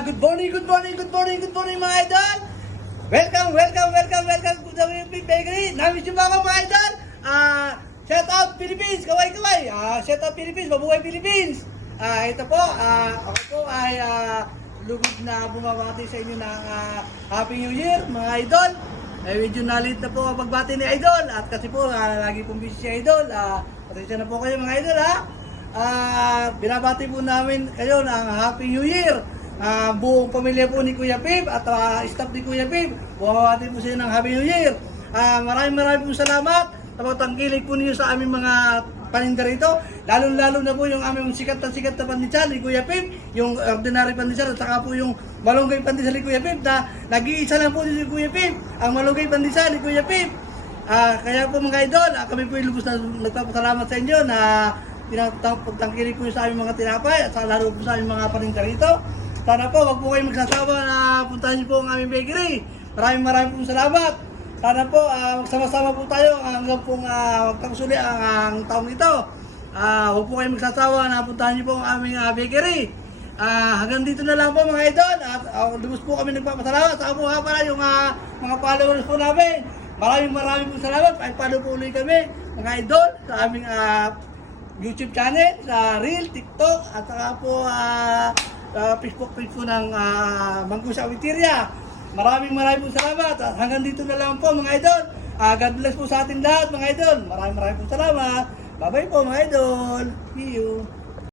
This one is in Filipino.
Good morning mga idol! Welcome to the Philippine Bakery! Namiss nyo ba ako mga idol? Shout out Philippines! Kaway! Shout out Philippines! Mabuhay Philippines! Ito po, ako po ay lugod na bumabati sa inyo ng Happy New Year mga idol! Medyo nalit na po ang pagbati ni idol at kasi po lagi pong busy si idol. Pasensya na po kayo mga idol ha! Binabati po namin kayo ng Happy New Year. Buong pamilya po ni Kuya Pip at staff ni Kuya Pip. Bumabati po sa inyo ng Happy New Year. Maraming po salamat sa pagtangkilik po niyo sa aming mga paninda rito. Lalo na po yung aming sikat na pandesal ni Kuya Pip, yung ordinary pandesal at saka po yung malunggay pandesal ni Kuya Pip na nag-iisa lang po si Kuya Pip, ang malunggay pandesal ni Kuya Pip. Kaya po mga idol, kami po lubos na nagpapasalamat sa inyo na pagtangkilik po sa aming mga tinapay at lalo po sa aming mga paninda rito. Sana po, wag po kayo magsasawa na puntahan niyo po ang aming bakery. Maraming pong salamat. Sana po, magsama-sama po tayo hanggang pong magtakusuli ang taong ito. Huwag po kayo magsasawa na puntahan niyo po ang aming bakery. Hanggang dito na lang po mga idol. At lubos po kami nagpapasalamat. Saka po nga pala yung mga followers po namin. Maraming pong salamat. Follow po ulit kami mga idol sa aming YouTube channel, sa Reel, TikTok, at saka po Facebook page po ng Mangkus Awiteria. Maraming po salamat at hanggang dito na lang po mga idol. God bless po sa ating lahat mga idol. Maraming po salamat. Bye bye po mga idol. See you.